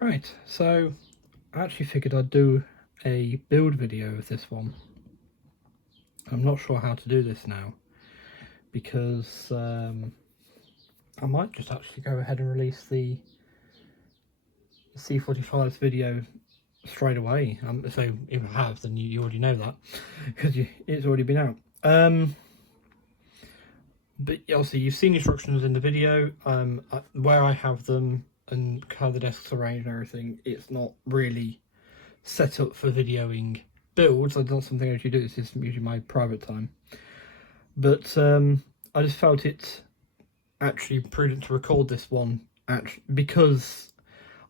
Right, so I actually figured I'd do a build video of this one. I'm not sure how to do this now because I might just actually go ahead and release the C-45's video straight away. So if I have, then you already know that because it's already been out. But obviously you've seen instructions in the video. Where I have them and how the desk's arranged and everything, it's not really set up for videoing builds. It's not something I usually do. This is usually my private time. But I just felt it actually prudent to record this one because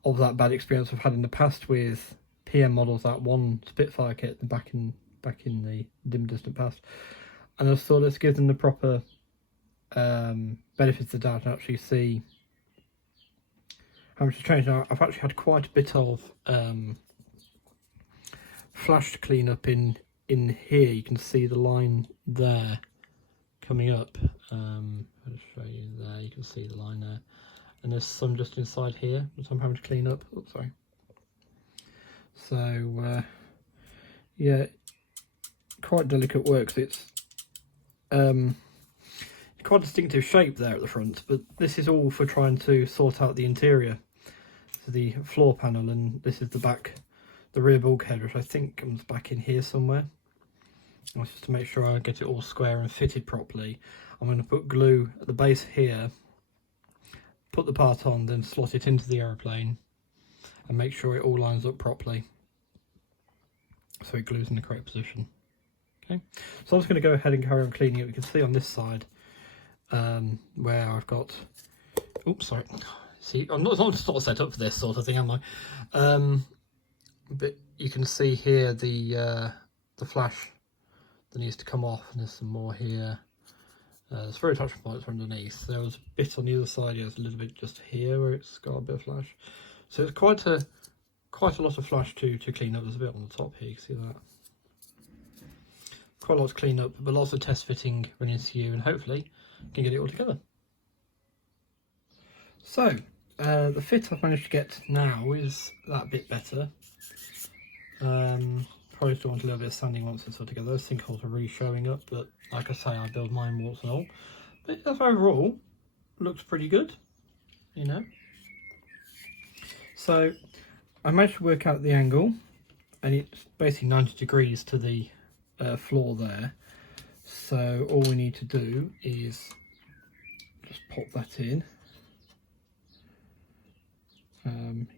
of that bad experience I've had in the past with PM models, that one Spitfire kit back in the dim distant past, and I just thought let's give them the proper benefits of the doubt and actually see how much has changed. Now I've actually had quite a bit of flash to clean up in here. You can see the line there coming up. I'll show you there. You can see the line there, and there's some just inside here which I'm having to clean up. Oops, sorry. So yeah, quite delicate work. So it's quite distinctive shape there at the front, but this is all for trying to sort out the interior. So the floor panel, and this is the back, the rear bulkhead, which I think comes back in here somewhere. And just to make sure I get it all square and fitted properly, I'm going to put glue at the base here, put the part on, then slot it into the aeroplane and make sure it all lines up properly so it glues in the correct position. Okay, so I'm just going to go ahead and carry on cleaning it. You can see on this side where I've got, oops, sorry, see, I'm not sort of set up for this sort of thing, am I? But you can see here the flash that needs to come off, and there's some more here. There's 3 attachment points underneath. There was a bit on the other side. There's a little bit just here where it's got a bit of flash. So it's quite a lot of flash to clean up. There's a bit on the top here. You can see that. Quite a lot to clean up, but lots of test fitting running into you, and hopefully can get it all together. So the fit I've managed to get now is that bit better. Probably still want a little bit of sanding once it's all together. Those sinkholes are really showing up, but like I say, I build mine warts and all. But overall, looks pretty good, you know. So I managed to work out the angle, and it's basically 90 degrees to the floor there. So all we need to do is just pop that in.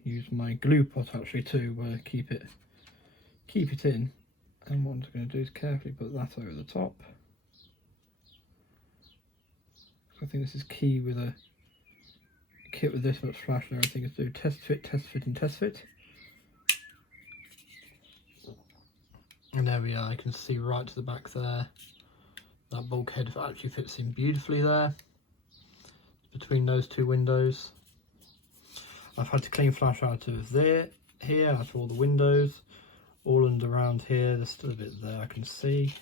Use my glue pot actually to keep it in, and what I'm going to do is carefully put that over the top. I think this is key with a kit with this much flash and everything, is to do test fit, test fit and test fit. And there we are, you can see right to the back there, that bulkhead actually fits in beautifully there, between those 2 windows. I've had to clean flash out of here, out of all the windows, all and around here. There's still a bit there I can see.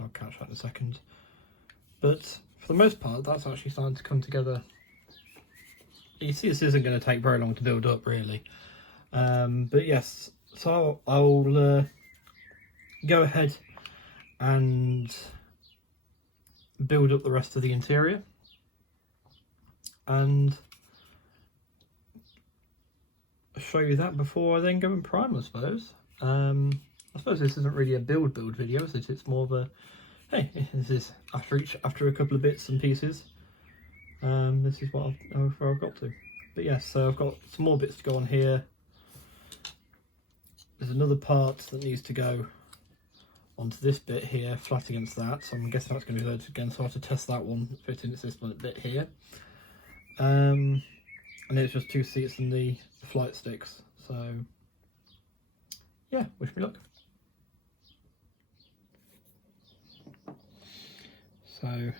I'll catch that in a second. But for the most part, that's actually starting to come together. You see, this isn't going to take very long to build up, really. But yes, so I'll go ahead and build up the rest of the interior, and show you that before I then go and prime, I suppose. I suppose this isn't really a build video, is it? It's more of a, hey, this is after a couple of bits and pieces. This is where I've got to. But yes, so I've got some more bits to go on here. There's another part that needs to go onto this bit here, flat against that. So I'm guessing that's going to be loaded again. So I have to test that one, fit into this one bit here. And then it's just 2 seats and the flight sticks. So yeah, wish me luck. So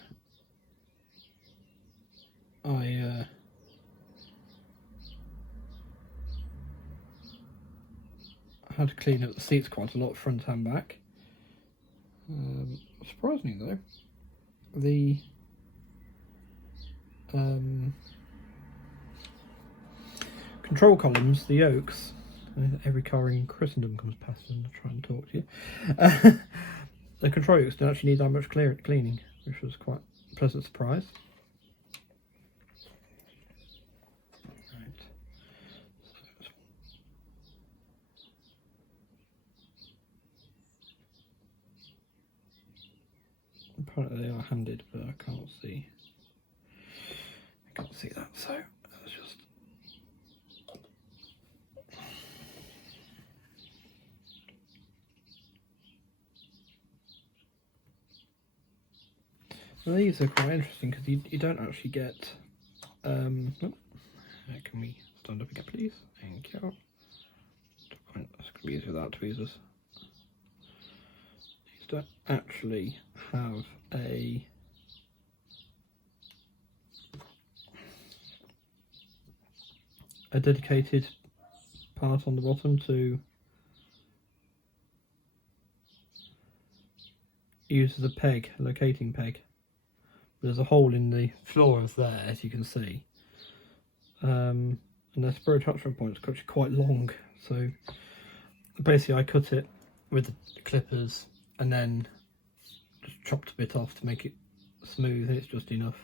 I had to clean up the seats quite a lot, front and back. Surprisingly though, the control columns, the yokes, every car in Christendom comes past and try and talk to you. The control yokes don't actually need that much cleaning, which was quite a pleasant surprise. Right. Apparently they are handed, but I can't see. I can't see that, so let's just. Well, these are quite interesting because you don't actually get. Can we stand up again, please? Thank you. That's going to be easier without tweezers. These don't actually have a dedicated part on the bottom to use as a peg, a locating peg. There's a hole in the floor of there, as you can see, and the spur attachment point is actually quite long, so basically I cut it with the clippers and then just chopped a bit off to make it smooth, and it's just enough,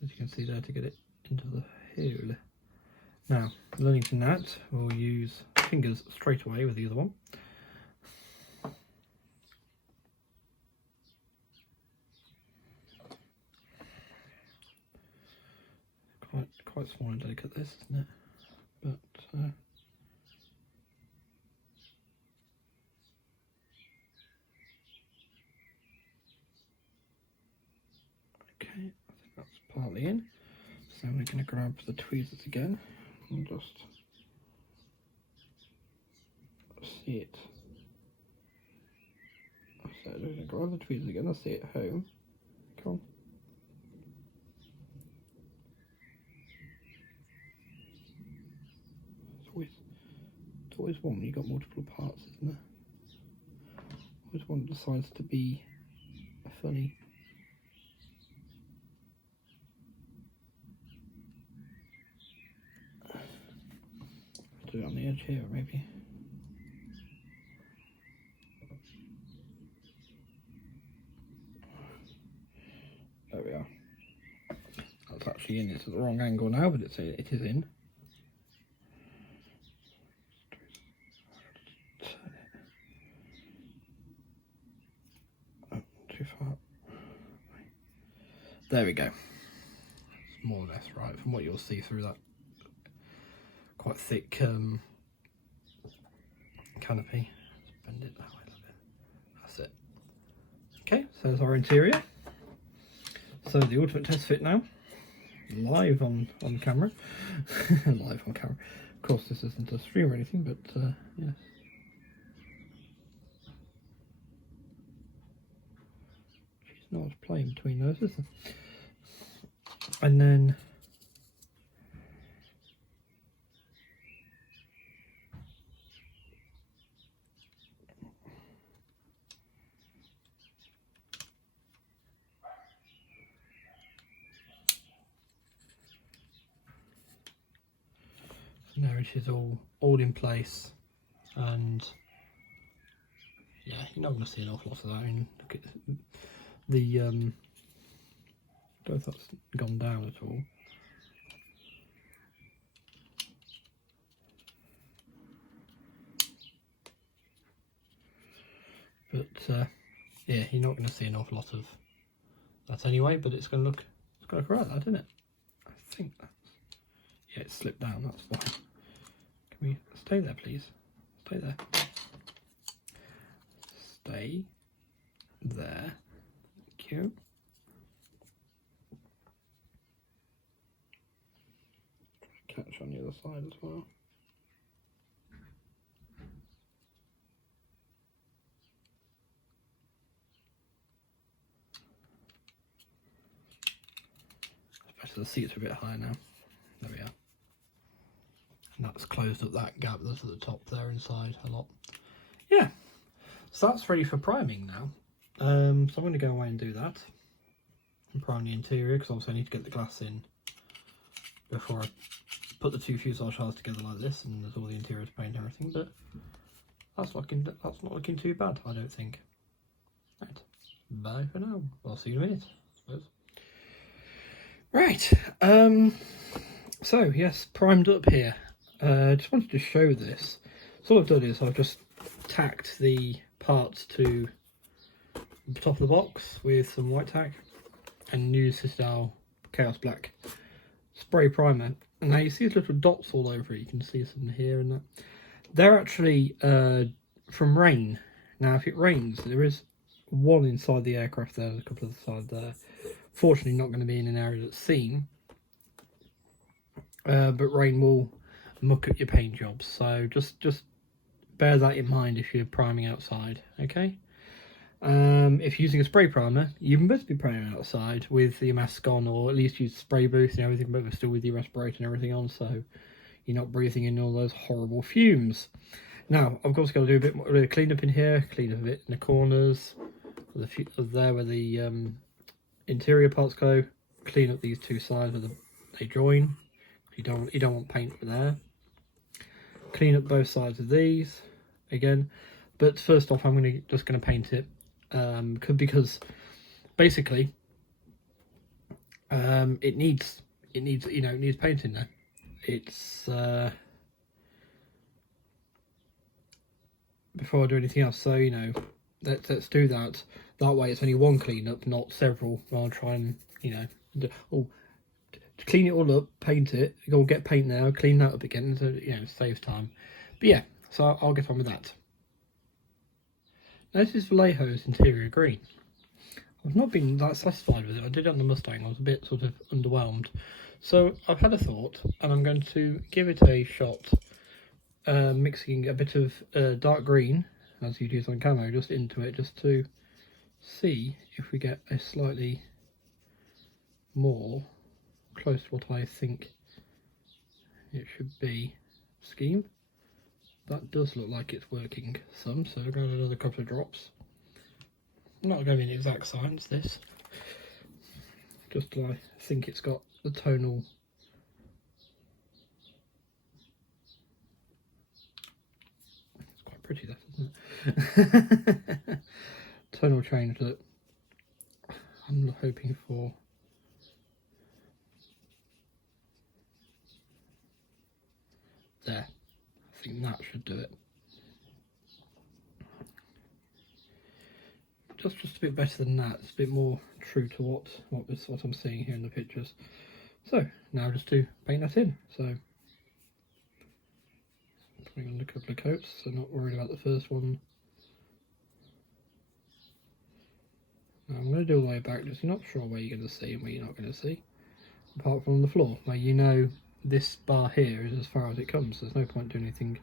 as you can see there, to get it into the hole. Now, learning from that, we'll use fingers straight away with the other one. Quite small and delicate, this, isn't it? But okay, I think that's partly in. So we're going to grab the tweezers again and just see it. So we're going to grab the tweezers again. Let's see it home. Come on. It's always one when you've got multiple parts, isn't there? Always one decides to be funny. Do it on the edge here, maybe. There we are. That's actually in. It's at the wrong angle now, but it is in. Oh, too far. There we go. It's more or less right from what you'll see through that quite thick canopy. Let's bend it that way a little bit. That's it. Okay, so there's our interior. So the ultimate test fit now, live on camera. Live on camera. Of course, this isn't a stream or anything, but yes. She's not as plain between those, is there? And then there it is, all in place, and yeah, you're not going to see an awful lot of that. I mean, look at the I don't know if that's gone down at all. But yeah, you're not going to see an awful lot of that anyway, but it's going to look right, that, isn't it? I think that's, yeah, it slipped down, that's why. Can we stay there, please? Stay there. Stay there. Thank you. Catch on the other side as well. Especially the seats are a bit higher now. There we are. And that's closed up that gap that's at the top there inside a lot. Yeah, so that's ready for priming now. So I'm going to go away and do that and prime the interior, because obviously I need to get the glass in before I put the two fuselage halves together like this, and there's all the interior to paint and everything, but that's not looking too bad, I don't think. Right, bye for now. I'll see you in a minute, I suppose. Right, so yes, primed up here. Just wanted to show this. So all I've done is I've just tacked the parts to the top of the box with some white tack and used this now Chaos Black spray primer. And now you see these little dots all over it. You can see some here and that. They're actually from rain. Now if it rains, there is one inside the aircraft there, and a couple of the side there. Fortunately not going to be in an area that's seen, but rain will muck up your paint jobs, so just bear that in mind if you're priming outside, okay? If you're using a spray primer, you must be priming outside with your mask on, or at least use spray booth and everything, but still with your respirator and everything on, so you're not breathing in all those horrible fumes. Now, I've also got to do a bit more of clean up in here, clean up a bit in the corners, there where the interior parts go, clean up these two sides where they join. You don't want paint there. Clean up both sides of these again, but first off I'm just going to paint it because basically it needs painting there. It's before I do anything else, so let's do that. That way it's only one cleanup, not several. I'll try and clean it all up, paint it, go get paint now, clean that up again, so saves time. But yeah, so I'll get on with that. Now this is Vallejo's interior green. I've not been that satisfied with it. I did it on the Mustang, I was a bit sort of underwhelmed. So I've had a thought, and I'm going to give it a shot, mixing a bit of dark green, as you'd use on camo, just into it, just to see if we get a slightly more close to what I think it should be scheme. That does look like it's working some, so we're going to do another couple of drops. I'm not going to be an exact science this, just I think it's got the tonal it's quite pretty that, isn't it? Tonal change that I'm hoping for. There, I think that should do it. Just a bit better than that. It's a bit more true to what I'm seeing here in the pictures. So now just to paint that in. So putting on a couple of coats, so not worried about the first one. Now I'm going to do all the way back, just you're not sure where you're going to see and where you're not going to see, apart from on the floor, where this bar here is as far as it comes. There's no point doing anything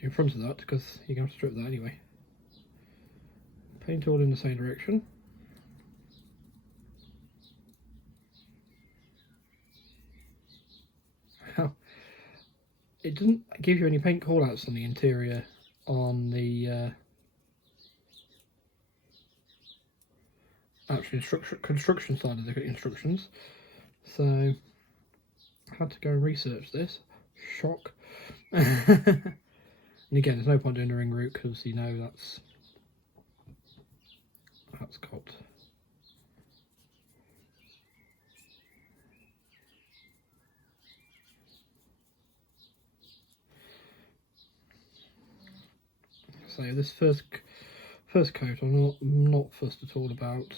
in front of that, because you're going to have to strip that anyway. Paint all in the same direction. It doesn't give you any paint callouts on the interior on the actual construction side of the instructions, so I had to go and research this. Shock. And again, there's no point doing a ring route, because that's got so this first coat I'm not fussed at all about.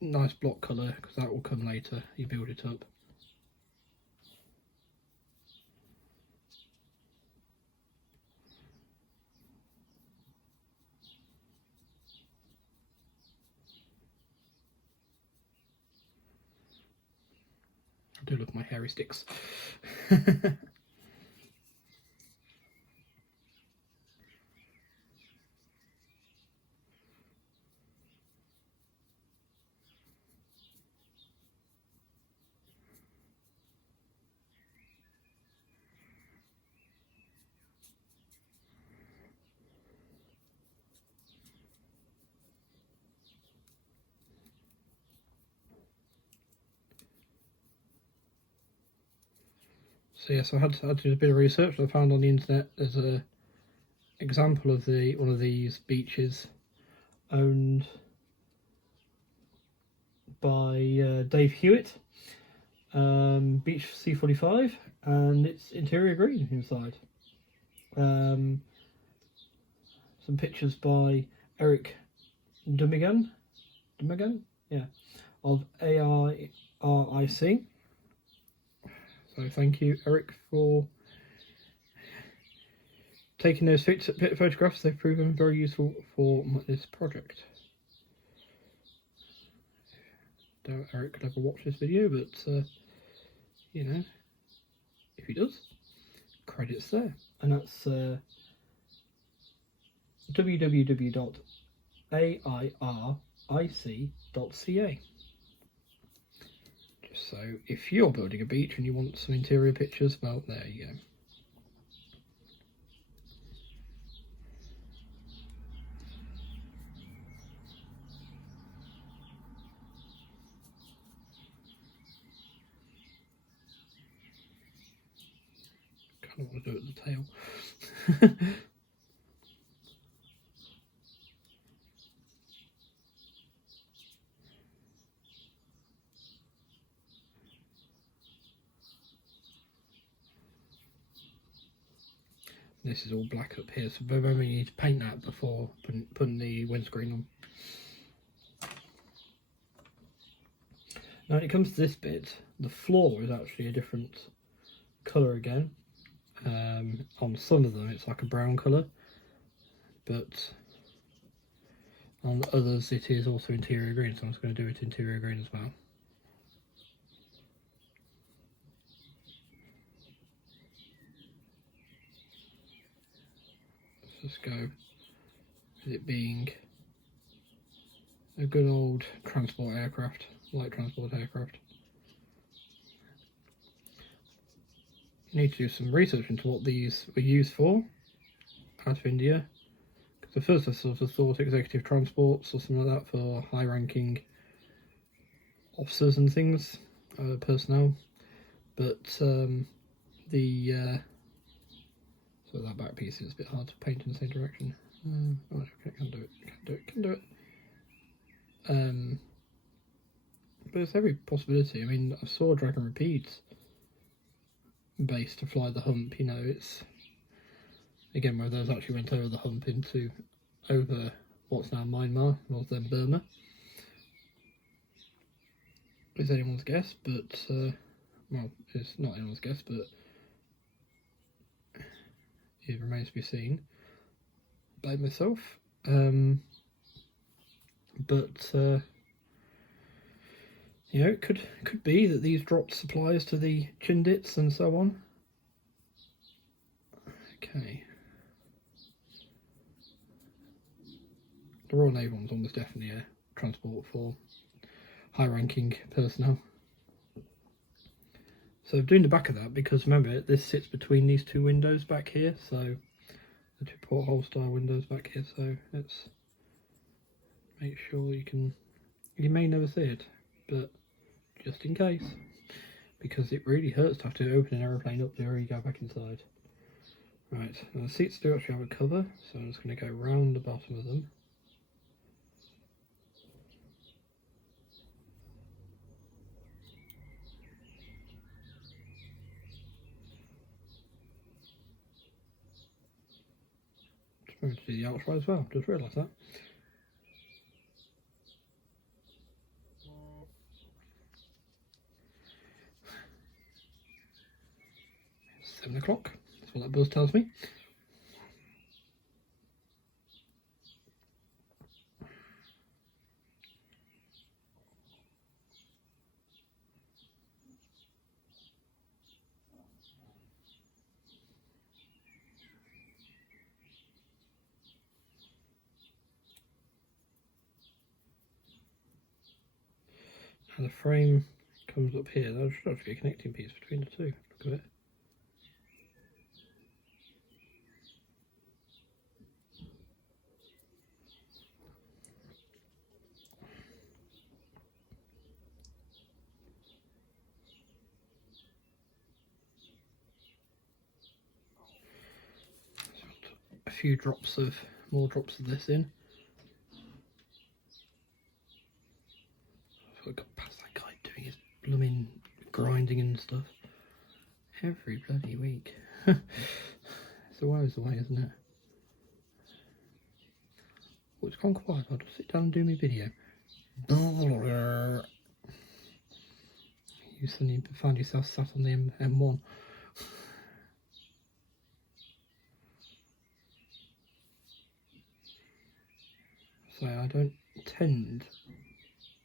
Nice block colour, because that will come later, you build it up. I do love my hairy sticks. So yes, I had to do a bit of research. I found on the internet there's a example of one of these beaches owned by Dave Hewitt, beach C-45, and it's interior green inside. Some pictures by Eric Dumigan, yeah, of AIRIC. So thank you, Eric, for taking those photographs. They've proven very useful for this project. Doubt Eric could ever watch this video, but you know, if he does, credits there. And that's www.airic.ca. Just so if you're building a beach and you want some interior pictures, well, there you go. I don't want to do it at the tail. This is all black up here, so remember you need to paint that before putting the windscreen on. Now when it comes to this bit, the floor is actually a different colour again. On some of them it's like a brown colour, but on others it is also interior green, so I'm just going to do it interior green as well. Let's just go with it being a good old transport aircraft, light transport aircraft. You need to do some research into what these were used for out of India. Because at first I sort of thought executive transports or something like that for high-ranking officers and things, personnel. But so that back piece is a bit hard to paint in the same direction. Oh, okay, can do it. But there's every possibility. I mean, I saw Dragon Rapids base to fly the hump, you know, it's again where those actually went over the hump over what's now Myanmar, was then Burma. Is anyone's guess, but well, it's not anyone's guess, but it remains to be seen by myself. But you know, it could be that these dropped supplies to the Chindits and so on. Okay. The Royal Naval one's almost definitely a transport for high-ranking personnel. So I'm doing the back of that because remember, this sits between these two windows back here, so the two porthole style windows back here, so let's make sure you may never see it, but just in case, because it really hurts to have to open an aeroplane up before you go back inside. Right, now the seats do actually have a cover, so I'm just going to go round the bottom of them. Just going to do the outside as well, just realised that. It's 7 o'clock, that's what that buzz tells me. And the frame comes up here. There should actually be a connecting piece between the two. Look at it. few more drops of this in. I got past that guy doing his blooming grinding and stuff every bloody week. It's always the way, isn't it? Oh, it's gone quiet. I'll just sit down and do my video. You suddenly find yourself sat on the M1. So I don't tend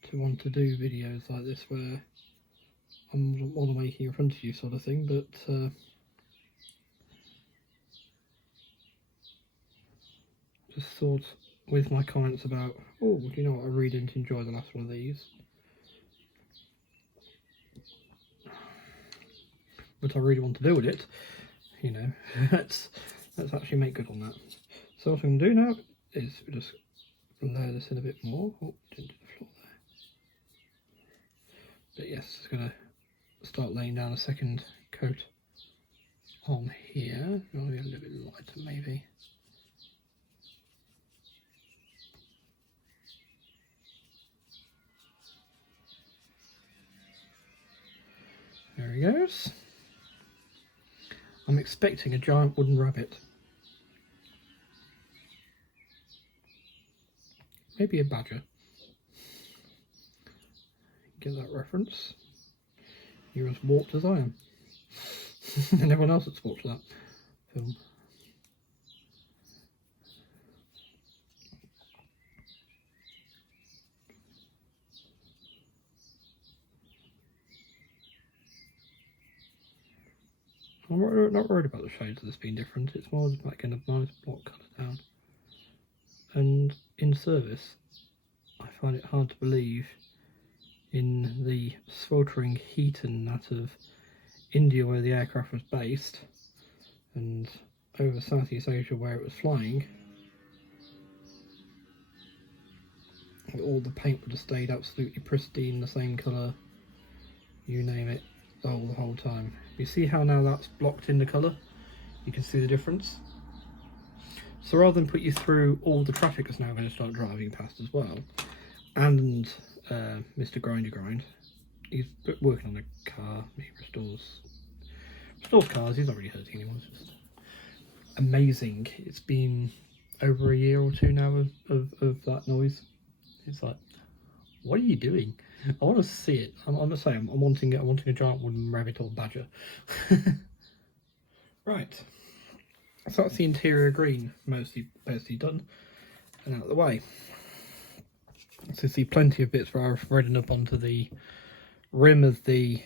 to want to do videos like this where I'm model making in front of you sort of thing, but just thought with my comments about, oh, you know what, I really didn't enjoy the last one of these, but I really want to do with it, you know, let's actually make good on that. So what I'm going to do now is just layer this in a bit more. Oh, didn't do the floor there. But yes, it's going to start laying down a second coat on here. It'll be a little bit lighter maybe. There he goes. I'm expecting a giant wooden rabbit. Maybe a badger. Get that reference. You're as warped as I am. And everyone else that's watched that film. I'm not worried about the shades of this being different. It's more about getting a nice block colour down. And in service, I find it hard to believe in the sweltering heat and that of India where the aircraft was based, and over Southeast Asia where it was flying, all the paint would have stayed absolutely pristine, the same colour, you name it, the whole time. You see how now that's blocked in the colour? You can see the difference. So rather than put you through all the traffic that's now going to start driving past as well, and Mr. Grindy Grind, he's working on a car, he restores cars, he's not really hurting anyone, it's just amazing. It's been over a year or two now of that noise. It's like, what are you doing? I want to see it. I'm wanting a giant wooden rabbit or badger. Right. So that's the interior green mostly done and out of the way. So you see plenty of bits where I've reddened up onto the rim of the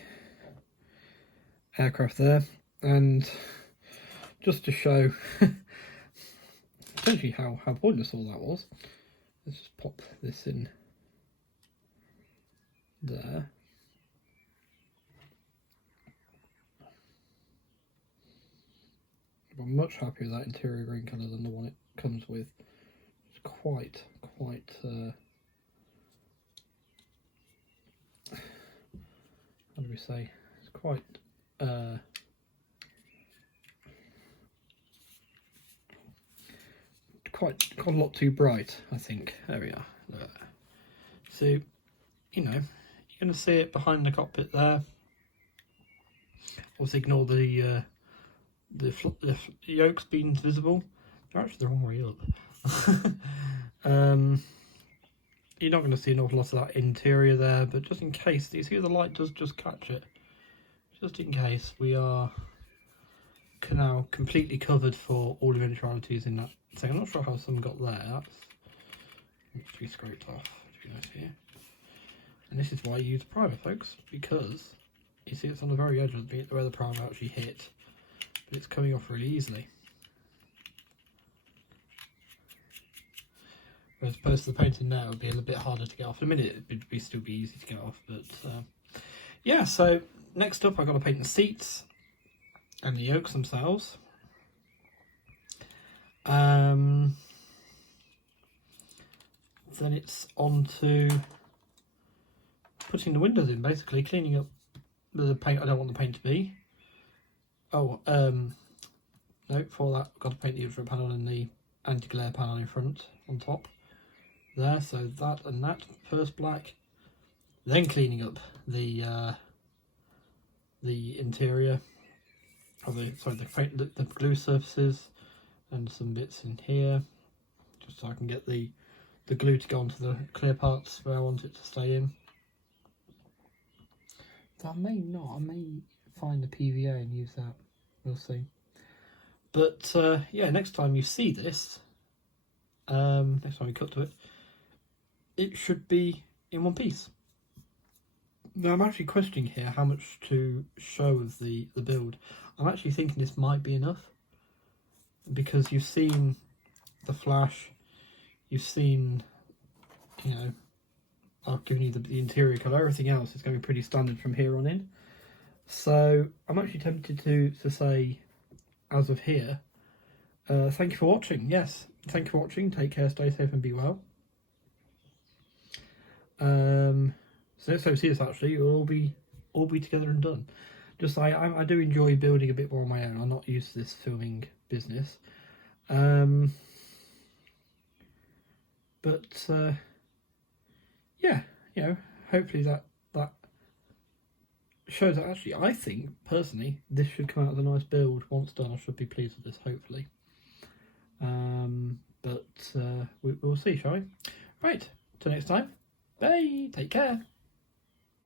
aircraft there, and just to show essentially how pointless all that was, let's just pop this in there. I'm much happier with that interior green colour than the one it comes with. It's quite how do we say? It's quite quite a lot too bright, I think. There we are. There. So, you know, you're going to see it behind the cockpit there. Also ignore the yolks being visible. They're actually the wrong way up. You're not going to see an awful lot of that interior there, but just in case, you see the light does just catch it. Just in case, we are now completely covered for all eventualities in that thing. I'm not sure how some got there. That's needs to be scraped off, to be honest here. And this is why you use a primer, folks, because you see it's on the very edge of where the primer actually hit, but it's coming off really easily. As opposed to the painting now, it would be a little bit harder to get off. In a minute, it would still be easy to get off, but yeah. So next up, I've got to paint the seats and the yolks themselves. Then it's on to putting the windows in, basically cleaning up the paint I don't want the paint to be. Oh, no, for that I've got to paint the ultra panel and the anti-glare panel in front on top there. So that and that first black, then cleaning up the interior of the glue surfaces and some bits in here, just so I can get the glue to go onto the clear parts where I want it to stay in. I may find the PVA and use that, we'll see. But yeah, next time you see this, next time we cut to it, it should be in one piece. Now I'm actually questioning here how much to show of the build. I'm actually thinking this might be enough, because you've seen the flash, you've seen, you know, I've given you the interior colour, everything else is going to be pretty standard from here on in. So I'm actually tempted to say, as of here, thank you for watching. Yes, thank you for watching. Take care, stay safe and be well. So next time we see this, actually, it'll all be together and done. Just I do enjoy building a bit more on my own. I'm not used to this filming business. But yeah, you know, hopefully that shows that actually, I think personally this should come out as a nice build. Once done, I should be pleased with this, hopefully. But we'll see, shall we? Right, till next time. Bye. Take care.